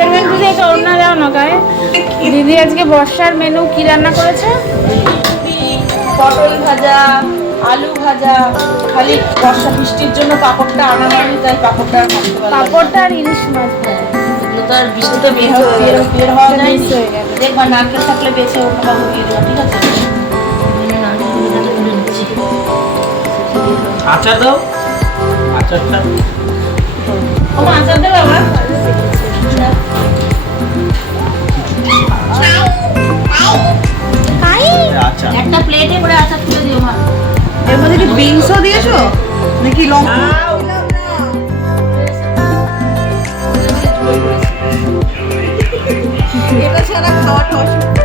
Chairman দিদি একটা ওড়না দাও না গায়ে। দিদি আজকে বর্ষার মেনু কি রান্না করেছে? পটল ভাজা, আলু ভাজা, খালি বর্ষা বৃষ্টির জন্য পাঁপড়টা আনা হয়নি, তাই পাঁপড়টা আর ভাজতে পারলাম না। পাঁপড়টা আর ইলিশ মাছ। এগুলো তো আর বৃষ্টিতে বের হওয়া যায় না। দেখবা নারকেল থাকলে বেছে ওটা বাবু দিয়ে দেবো, ঠিক আছে? আচার দাও, আচারটা আমার আচার দেবে আবার? আচার একটা প্লেটে করে আচার তুলে দিও মা। এর মধ্যে কি বিনসও দিয়েছো নাকি লঙ্কা? এটা ছাড়া খাওয়াটা অসুবিধা।